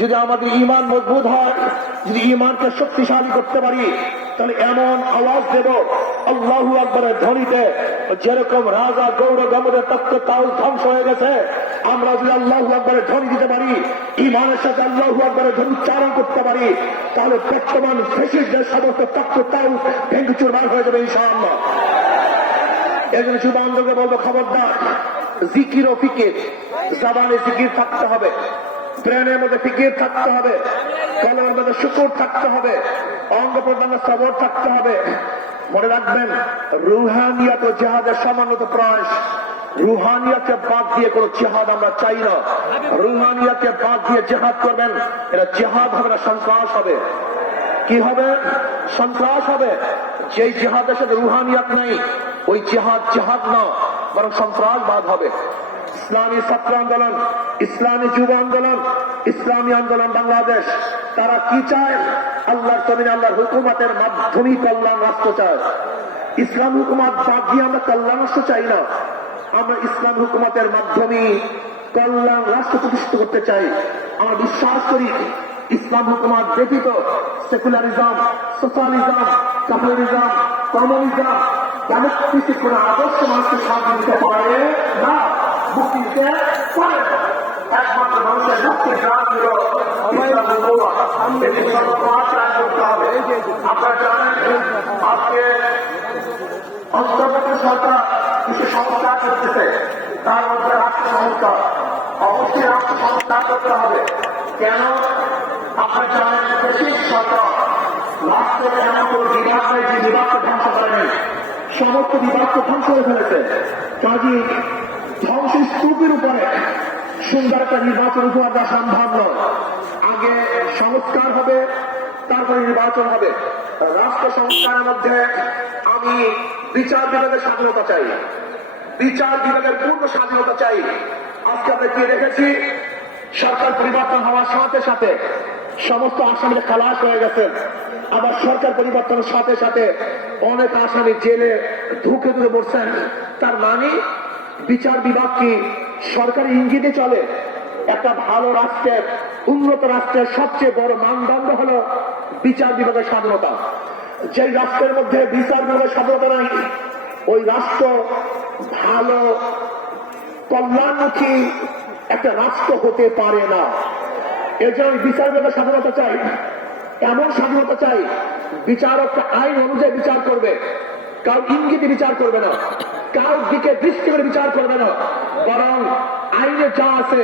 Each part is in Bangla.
যদি আমাদের ইমান মজবুত হয়, যদি ইমানকে শক্তিশালী করতে পারি, তাহলে এমন আওয়াজ দেব, আল্লাহু আকবরের ধ্বনিতে, যেরকম রাজা গৌর গমদের তত্ত্ব তাও ধ্বংস হয়ে গেছে। আমরা যদি আল্লাহু আকবরের ধ্বনি দিতে পারি ইমানের সাথে আল্লাহু আকবরের ধ্বনি উচ্চারণ করতে পারি, তাহলে বর্তমান ফেসিসদের সমস্ত তত্ত্ব তাও ভেঙ্গে চুরমার হয়ে যাবে ইনশাআল্লাহ। এই জন্য যুবান্ধকে বলব, খবরদার, জিকির ও ফিকির। জাবানে জিকির থাকতে হবে। ব্রেনের মধ্যে ফিকির থাকতে হবে। কলমের মধ্যে শুকুর থাকতে হবে। অঙ্গ প্রত্যঙ্গ সবর থাকতে হবে। মনে রাখবেন, রুহানিয়াত ও জেহাদের সমানত প্রয়াস। রুহানিয়াকে বাদ দিয়ে কোনো জেহাদ আমরা চাই না। রুহানিয়াকে বাদ দিয়ে জেহাদ করবেন, এটা জেহাদ হবে না, সন্ত্রাস হবে। কি হবে? সন্ত্রাস হবে। যেই জেহাদের সাথে রুহানিয়াত নাই, ওই জেহাদ জেহাদ না, বরং সন্ত্রাসবাদ হবে। ইসলামী ছাত্র আন্দোলন, ইসলামী যুব আন্দোলন, ইসলামী আন্দোলন বাংলাদেশ। তারা কি চায়? আল্লাহর জমিন আল্লাহর হুকুমাতের মাধ্যমেই কল্যাণ রাষ্ট্র চায়। ইসলাম হুকুমাত বাদ দিয়ে আমরা কল্যাণ রাষ্ট্র চাই না। আমরা ইসলাম হুকুমাতের মাধ্যমে কল্যাণ রাষ্ট্র প্রতিষ্ঠিত করতে চাই। আমরা বিশ্বাস করি ইসলাম হুকুমাত ব্যতীত সেকুলারিজম, সোশ্যালিজম ক্যাপিটালিজম কমিউনিজম কোন আদর্শ মানুষকে সাহায্য দিতে পারে না। দিতে পারে একমাত্র মানুষের মুক্তির ইসলাম হুকুমত। এটি সর্বপ্রথম ত্যাগ করতে হবে আপনারা জানেন আজকে অন্তর্বর্তী সরকার কিছু সংস্কার করতেছে তার মধ্যে রাষ্ট্র সংস্কার সমস্ত বিভাগকে ধ্বংস করে ফেলেছে কাজী ধ্বংস স্তূপের উপরে সুন্দর একটা নির্বাচন উপহার সম্ভব নয়। আগে সংস্কার হবে, তারপরে নির্বাচন হবে। রাষ্ট্র সংস্কারের মধ্যে আমি বিচার বিভাগের স্বাধীনতা চাই। বিচার বিভাগের পূর্ণ স্বাধীনতা চাই। আজকে আমরা কি দেখেছি সরকার পরিবর্তন হওয়ার সাথে সাথে সমস্ত আসামিরা খালাস হয়ে গেছে। আবার সরকার পরিবর্তনের সাথে সাথে অনেক আসামি জেলে ধুকে ধুকে পড়ছেন। তার মানে বিচার বিভাগ কি সরকারি ইঙ্গিতে চলে? একটা ভালো রাষ্ট্রের, উন্নত রাষ্ট্রের সবচেয়ে বড় মানদণ্ড হলো বিচার বিভাগের স্বাধীনতা। যে রাষ্ট্রের মধ্যে বিচার বিভাগের স্বাধীনতা নাই, ওই রাষ্ট্র ভালো, কল্যাণমুখী একটা রাষ্ট্র হতে পারে না। এর জন্য বিচার বিভাগের স্বাধীনতা চাই, এমন স্বাধীনতা চাই, বিচারকটা আইন অনুযায়ী বিচার করবে কারও ইঙ্গিতে বিচার করবে না। কারোর দিকে দৃষ্টি করে বিচার করবে না? বরং আইনে যা আছে,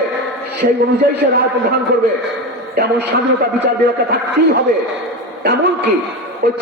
সেই অনুযায়ী সে রায় প্রদান করবে। এমন স্বাধীনতা, বিচার বিভাগটা থাকতেই হবে। এমনকি ওই